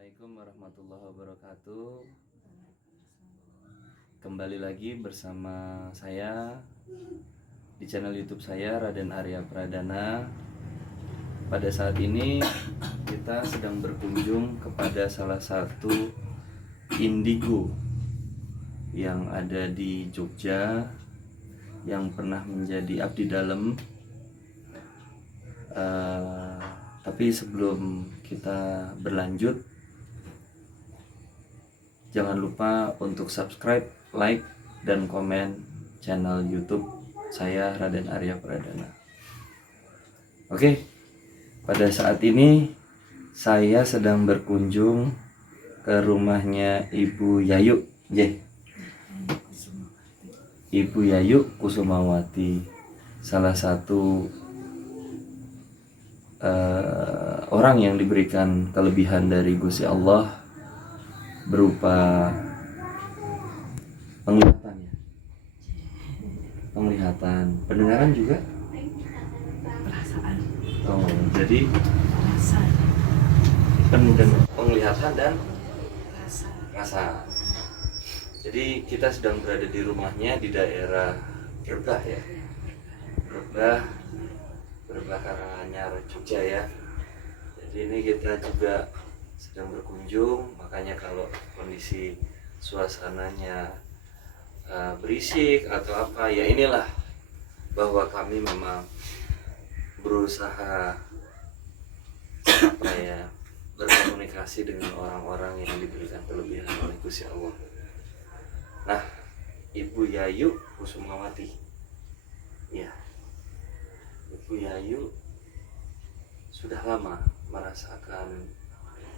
Assalamualaikum warahmatullahi wabarakatuh. Kembali lagi bersama saya di channel YouTube saya, Raden Arya Pradana. Pada saat ini kita sedang berkunjung kepada salah satu indigo yang ada di Jogja, yang pernah menjadi abdi dalam. Tapi sebelum kita berlanjut, jangan lupa untuk subscribe, like, dan komen channel YouTube saya, Raden Arya Pradana. Oke, pada saat ini saya sedang berkunjung ke rumahnya Ibu Yayu, Ibu Yayu Kusumawati, salah satu orang yang diberikan kelebihan dari Gusti Allah berupa penglihatan, pendengaran juga, perasaan. Oh, jadi penglihatan dan rasa. Jadi kita sedang berada di rumahnya di daerah Brebah ya, Brebah Karanganyar, Jogja ya. Jadi ini kita juga sedang berkunjung, makanya kalau kondisi suasananya berisik atau apa ya, inilah bahwa kami memang berusaha berkomunikasi dengan orang-orang yang diberikan kelebihan oleh Gusti Allah. Nah, Ibu Yayu Kusumawati, ya, Ibu Yayu sudah lama merasakan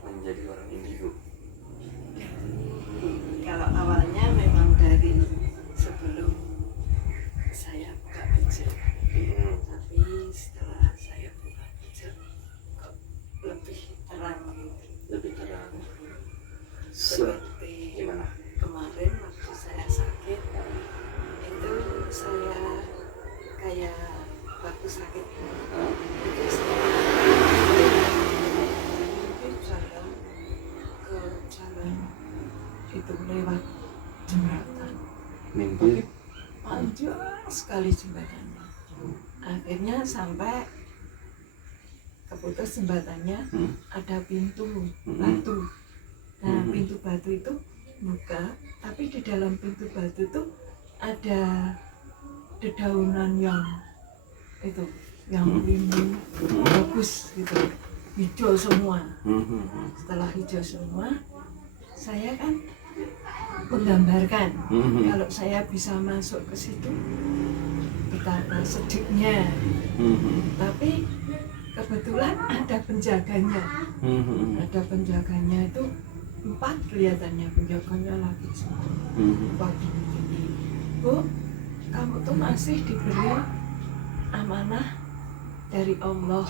menjadi orang indigo. Kalau awalnya memang dari sebelum saya buka hijab, tapi setelah saya buka hijab kok lebih terang gitu. Lebih terang. Seperti Gimana? kemarin waktu saya sakit, itu saya kayak waktu sakit itu saya mungkin jalan ke jalan itu lewat jembatan, Mimpi. panjang sekali jembatannya. Akhirnya sampai keputus jembatannya, ada pintu batu. Nah, pintu batu itu buka, tapi di dalam pintu batu itu ada dedaunan yang itu, yang lindung bagus gitu, hijau semua. Setelah hijau semua, saya kan menggambarkan kalau saya bisa masuk ke situ betapa sedihnya. Tapi kebetulan ada penjaganya. Ada penjaganya itu 4 kelihatannya, penjaganya lagi semua. 4 begini. Bu, kamu tuh masih diberi amanah dari Allah.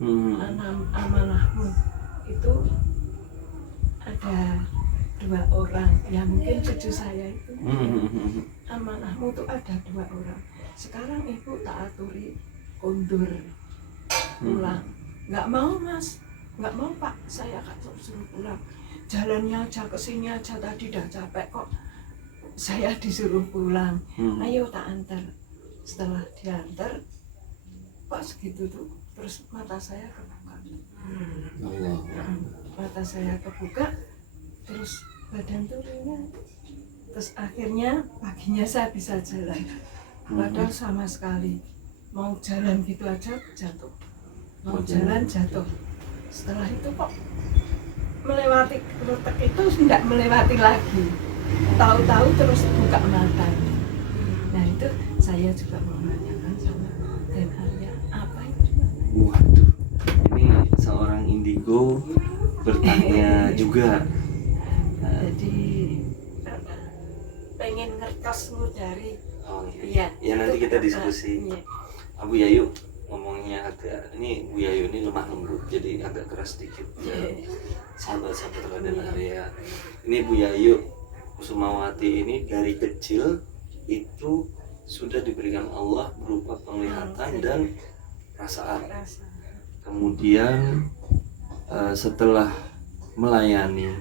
Amanahmu itu ada 2 orang, ya mungkin cucu saya itu. Amanahmu tuh ada 2 orang. Sekarang ibu tak aturi kondur pulang. Nggak mau mas, nggak mau pak, saya kan suruh pulang. Jalannya aja kesini aja tadi dah capek kok, saya disuruh pulang. Ayo tak antar. Setelah diantar, kok segitu tuh, terus mata saya kebuka. Mata saya kebuka, terus badan tuh ringan. Terus akhirnya paginya saya bisa jalan. Padahal sama sekali mau jalan gitu aja jatuh, mau jalan jatuh. Setelah itu kok melewati kerutek itu tidak melewati lagi, tahu-tahu terus buka mata. Nah itu saya juga mau menanyakan sama Den Arya, apa itu? Waduh, ini seorang indigo bertanya juga. Jadi pengen ngertos dari. Oh Iya. Ya nanti kita diskusi. Iya. Bu Yayu ngomongnya agak, ini Bu Yayu ini lemah lembut, jadi agak keras sedikit ya. Sahabat-sahabat Raden Arya, ini Bu Yayu Kusumawati ini dari kecil itu sudah diberikan Allah berupa penglihatan dan perasaan. Kemudian setelah melayani,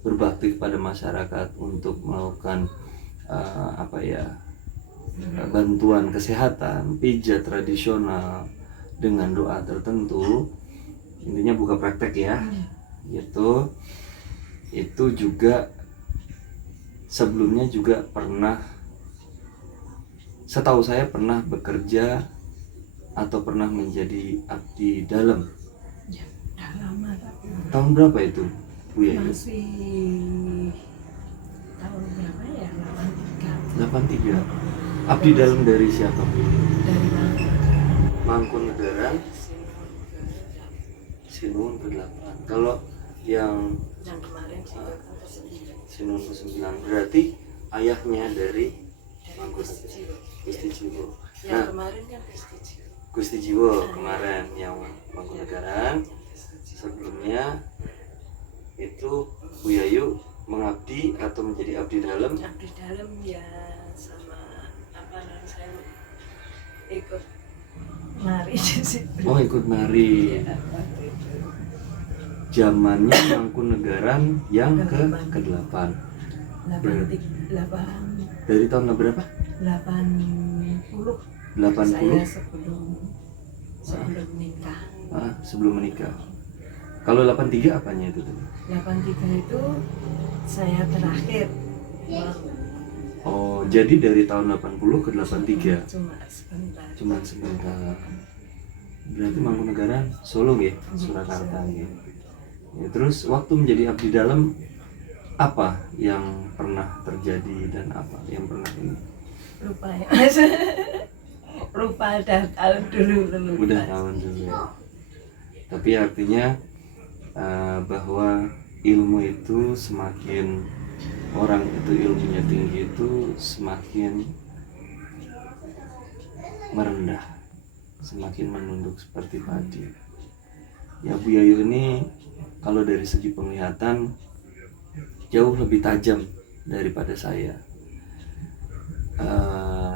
berbakti kepada masyarakat untuk melakukan bantuan kesehatan, pijat tradisional dengan doa tertentu, intinya buka praktek ya, gitu. Itu juga sebelumnya juga pernah, setahu saya pernah bekerja atau pernah menjadi abdi dalam. Ya, udah lama tapi Tahun berapa itu, Bu Yayu? masih tahun berapa ya? 83. 83. Abdi dalam dari siapa, Bu? Dari mana? Mangkunegaran, Sinuhun ke-8. Kalau yang Kemarin sih Sinuhun ke-9 berarti ayahnya dari Mangkunegaran, Gusti Jiwo. Nah, kemarin kan prestiji. Gusti Jiwo kemarin yang Mangkunegaran. Sebelumnya itu Bu Yayu mengabdi atau menjadi abdi dalam. Abdi dalam ya, sama saya ikut nari di situ. Oh, ikut nari. Ya, waktu itu. Zamannya Mangkunegaran yang ke-8. 8 Dari tahun berapa? 80. 80. Saya sebelum nikah. Sebelum menikah. Kalau 83 apanya itu tadi? 83 itu saya terakhir. Oh, jadi dari tahun 80 ke 83. Cuma sebentar. Sebentar. Berarti Mangkunegaran Solo ya, Surakarta ya. Ya, terus waktu menjadi abdi dalam apa yang pernah terjadi dan apa yang pernah ini? Lupa ya Mas. Lupa dah tahun dulu. Udah tahun dulu ya. Tapi artinya bahwa ilmu itu semakin orang itu ilmunya tinggi itu semakin merendah, semakin menunduk seperti padi. Ya, Bu Yayu ini kalau dari segi penglihatan jauh lebih tajam daripada saya.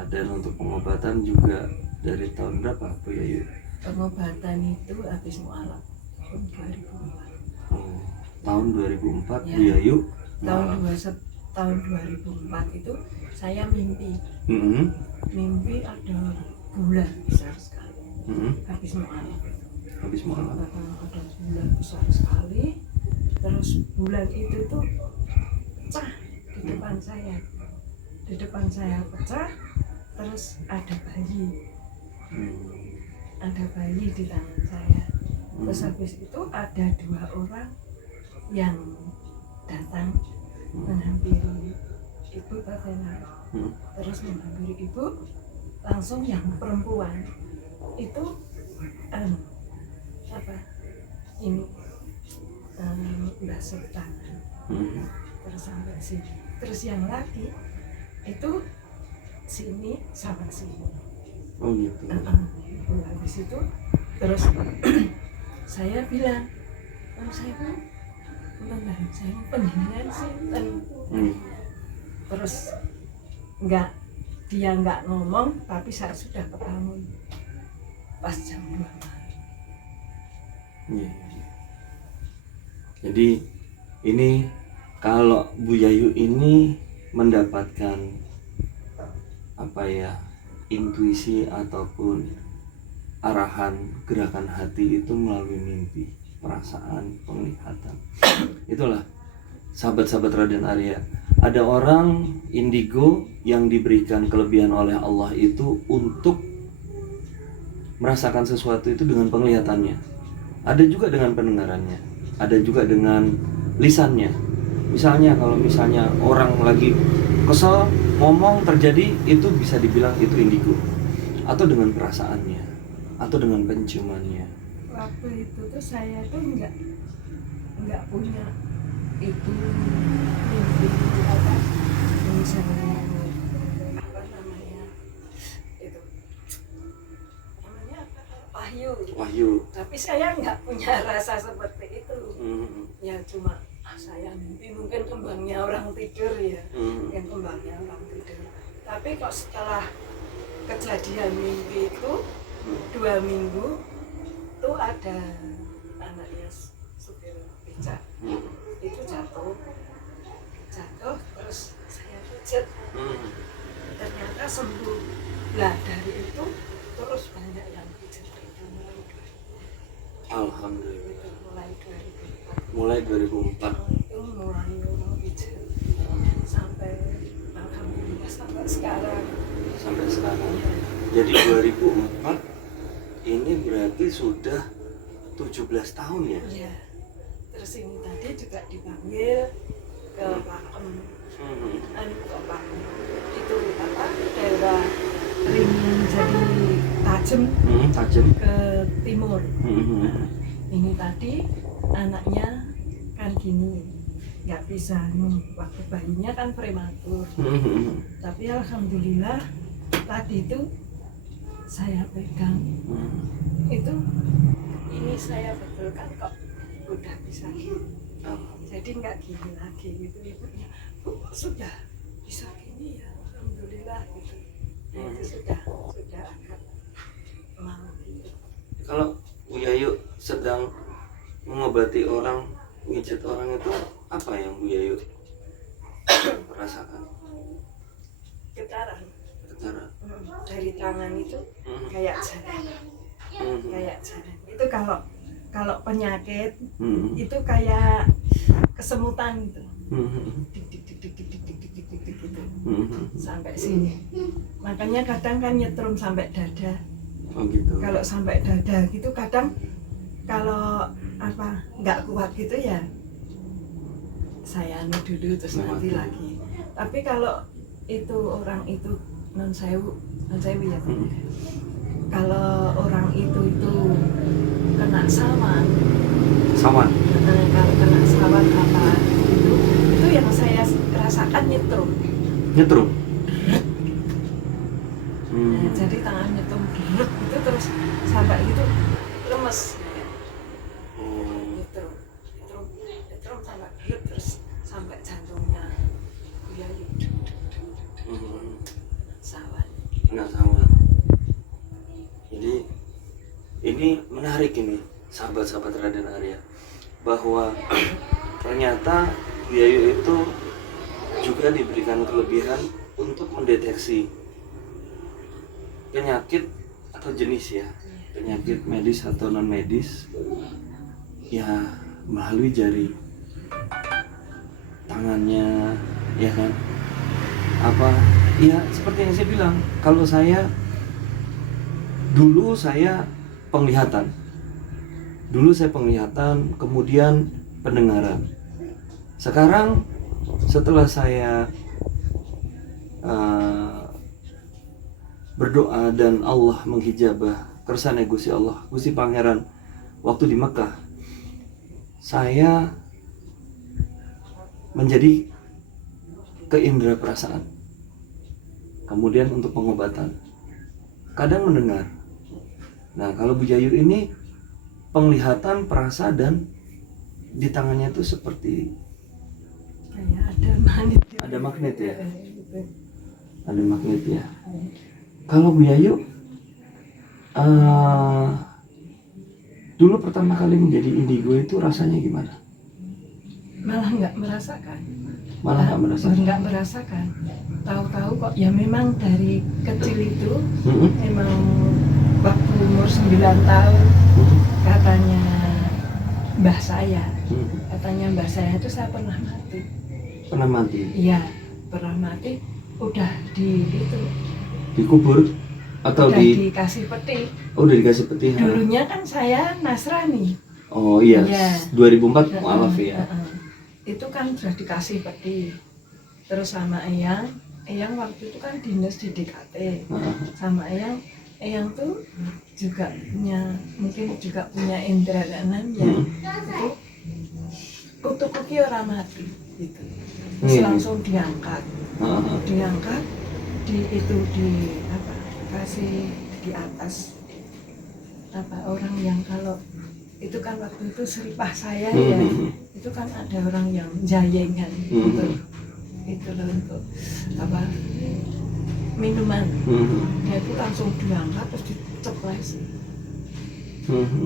Dan untuk pengobatan juga dari tahun berapa, Bu Yayu? Pengobatan itu habis mualaf tahun 2004. Tahun 2004 Ya. Bu Yayu Tahun 2004 itu saya mimpi ada bulan besar sekali. Habis mualaf. Habis mualaf. Ada bulan besar sekali. Terus bulan itu tuh pecah di depan saya. Di depan saya pecah. Terus ada bayi. Ada bayi di tangan saya. Terus habis itu ada 2 orang yang datang menghampiri ibu Tatena. Terus menghampiri ibu, langsung yang perempuan itu basuh tangan terus sampai sini. Terus yang laki itu sini sama sini. Oh gitu. Habis itu terus saya bilang, saya pun saya pendengaran sinten. Terus dia nggak ngomong, tapi saya sudah kebangun pas jam 2 malam. Jadi ini kalau Bu Yayu ini mendapatkan intuisi ataupun arahan gerakan hati itu melalui mimpi, perasaan, penglihatan. Itulah sahabat-sahabat Raden Arya. Ada orang indigo yang diberikan kelebihan oleh Allah itu untuk merasakan sesuatu itu dengan penglihatannya. Ada juga dengan pendengarannya, ada juga dengan lisannya. Misalnya kalau orang lagi kesel ngomong terjadi, itu bisa dibilang itu indigo. Atau dengan perasaannya, atau dengan penciumannya. Waktu itu tuh saya tuh nggak punya itu mimpi misalnya wahyu. Tapi saya nggak punya rasa seperti itu. Ya cuma saya mimpi, mungkin kembangnya orang tidur ya. Mungkin kembangnya orang tidur. Tapi kok setelah kejadian mimpi itu 2 minggu tuh ada anaknya supir becak Mulai 2004 itu mulai hijau sampai alhamdulillah sampai sekarang. sampai sekarang. Ya, Jadi 2004 ini berarti sudah 17 tahun ya? ya. Terus ini tadi juga dipanggil ke Pakem. Ke Pakem itu apa daerah ring jadi Tajem Tajam. ke timur. Nah, ini tadi anaknya kan gini, nggak bisa waktu bayinya kan prematur. Tapi alhamdulillah tadi itu saya pegang itu ini saya betulkan kok udah bisa jadi nggak gini lagi gitu ibunya. Bu, sudah bisa gini ya alhamdulillah gitu. Itu sudah agak mau gitu. Kalau Bu Yayu sedang mengobati orang, mijit orang itu apa yang Bu Yayu rasakan? Getaran Getaran. dari tangan itu kayak jalan itu kalau penyakit itu kayak kesemutan gitu dik dik dik dik dik dik dik dik dik dik gitu sampai sini. Makanya kadang kan nyetrum sampai dada. Oh gitu. Kalau sampai dada gitu kadang kalau apa nggak kuat gitu ya saya anu dulu terus nanti lagi. Tapi kalau itu orang itu non sewu ya. Kalau orang itu kena sawan, Sawan. kalau kena sawan apa itu yang saya rasakan nyetrum. Nyetrum. Nah, jadi tangan nyetrum itu terus sampai itu lemes. Nyetrum sampai terus sampai jantungnya ya sawan. Nggak sama. Jadi ini menarik ini sahabat-sahabat Raden Arya, bahwa ternyata Bu Yayu itu juga diberikan kelebihan untuk mendeteksi penyakit atau jenis ya, penyakit medis atau non medis ya melalui jari tangannya, ya kan? Apa ya seperti yang saya bilang, kalau dulu saya penglihatan, kemudian pendengaran. Sekarang setelah saya berdoa dan Allah menghijabah kersane Gusti Allah, Gusti Pangeran, waktu di Mekah, saya menjadi keindra perasaan. Kemudian untuk pengobatan, kadang mendengar. Nah, kalau Bu Yayu ini penglihatan, perasa, dan di tangannya itu seperti kayak ada magnet. Ada magnet ya? Ada magnet ya. Kalau Bu Yayu dulu pertama kali menjadi indigo itu rasanya gimana? Malah nggak merasakan. Nggak merasakan. Tahu-tahu kok ya memang dari kecil itu memang waktu umur 9 tahun katanya mbah saya itu saya pernah mati. Pernah mati? Iya, pernah mati. Udah dikubur atau udah dikasih peti. Oh, udah dikasih peti. Dulunya kan saya Nasrani. Oh iya, 2004 mualaf ya. Itu kan sudah dikasih peti. Terus sama Eyang waktu itu kan dinas di DKT. Sama Eyang tuh juga mungkin juga punya indera keenam ya. Itu kutu-kuki orang mati gitu. Terus langsung diangkat. Kasih di atas orang yang kalau itu kan waktu itu seripah saya ya, itu kan ada orang yang jayengan untuk minuman. Dia itu langsung diangkat terus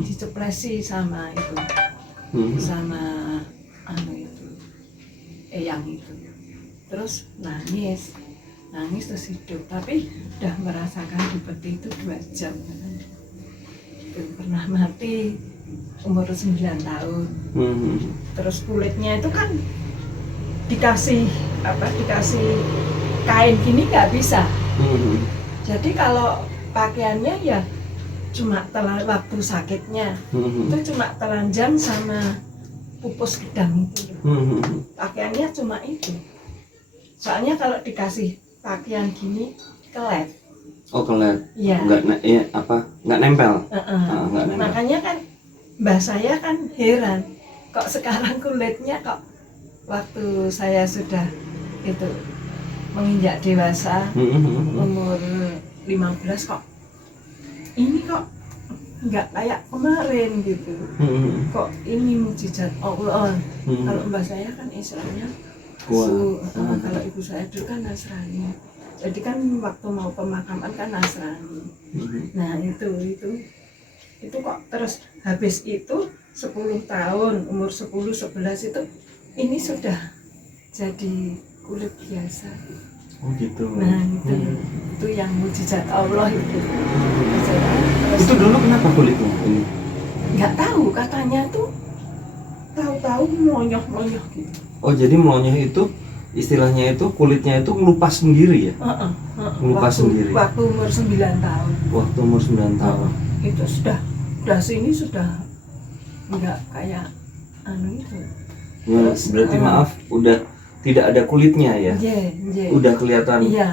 diceplesi sama itu sama Eyang itu, terus nangis terus hidup, tapi udah merasakan di peti itu 2 jam. Itu pernah mati umur 9 tahun. Hmm. Terus kulitnya itu kan dikasih kain gini nggak bisa. Hmm. Jadi kalau pakaiannya ya cuma waktu sakitnya Hmm. itu cuma telanjang sama pupus gedang itu. Hmm. Pakaiannya cuma itu. Soalnya kalau dikasih pakaian gini kelet. Oh kelet. Iya. Nggak nempel. Nggak nempel. Makanya kan mbah saya kan heran kok sekarang kulitnya kok waktu saya sudah itu menginjak dewasa umur 15 kok ini kok nggak kayak kemarin gitu. Kok ini mujizat Allah. Kalau mbah saya kan Islamnya kalau ibu saya dulu kan Nasrani. Jadi kan waktu mau pemakaman kan Nasrani. Nah itu kok terus habis itu 10 tahun umur 10-11 itu ini sudah jadi kulit biasa. Oh gitu. Nah itu yang mujizat Allah itu. Terus, itu dulu kenapa kulitnya ini? Nggak tahu, katanya tuh tahu-tahu melonyoh-melonyoh gitu. Oh jadi melonyoh itu istilahnya itu kulitnya itu ngelupas sendiri ya? Ngelupas sendiri. Waktu umur 9 tahun. Waktu umur 9 tahun. Itu sudah sini sudah nggak kayak itu. Ya, berarti maaf udah tidak ada kulitnya ya? Udah kelihatan. Iya,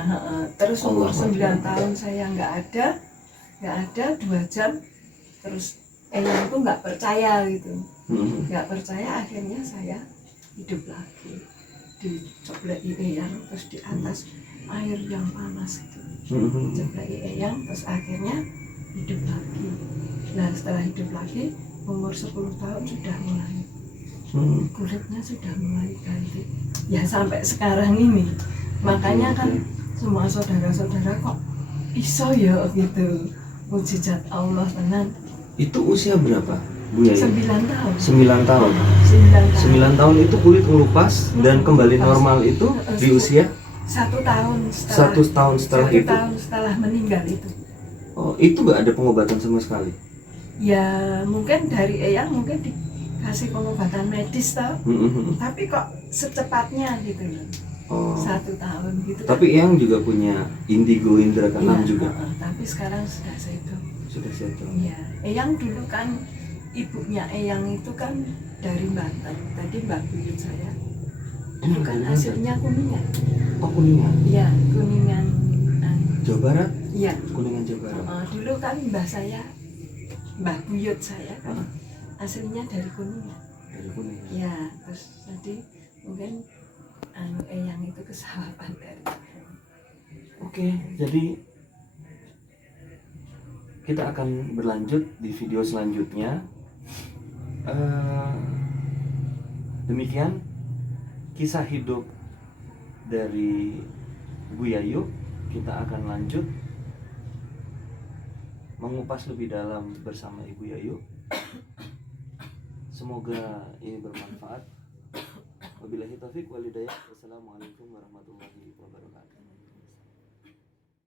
terus umur 9 tahun saya nggak ada 2 jam terus eyang tuh nggak percaya gitu. Nggak percaya, akhirnya saya hidup lagi. Dicobleki eyang terus di atas air yang panas itu. Cobleki eyang terus akhirnya hidup lagi. Nah setelah hidup lagi umur 10 tahun sudah mulai kulitnya sudah mulai ganti ya sampai sekarang ini. Makanya kan semua saudara-saudara kok iso ya gitu, mujizat Allah tenan. Itu usia berapa Bu Yaya? 9 tahun. 9 tahun. 9 tahun itu kulit ngelupas dan kembali normal itu di usia 1 tahun setelah itu. 1 tahun setelah meninggal itu. Oh, itu nggak ada pengobatan sama sekali? Ya mungkin dari eyang mungkin dikasih pengobatan medis toh. Tapi kok secepatnya gitu loh. Oh. 1 tahun gitu. Tapi eyang juga punya indigo indera keenam juga. Tapi sekarang sudah settle. Sudah settle. Iya, eyang dulu kan ibunya eyang itu kan dari Banten. Tadi mbak buyut saya. Itu kan aslinya Kuningan. Oh Kuningan. Iya, Kuningan. Jawa Barat. Iya. Kuningan Jawa Barat. Dulu kan mbah buyut saya kan aslinya dari Kuningan. Dari Kuningan. Iya, terus jadi mungkin eyang itu kesalahan dari. Oke, jadi kita akan berlanjut di video selanjutnya. Demikian kisah hidup dari Bu Yayu. Kita akan lanjut mengupas lebih dalam bersama Ibu Yayu. Semoga ini bermanfaat. Wabillahi taufiq wal hidayah. Wassalamualaikum warahmatullahi wabarakatuh.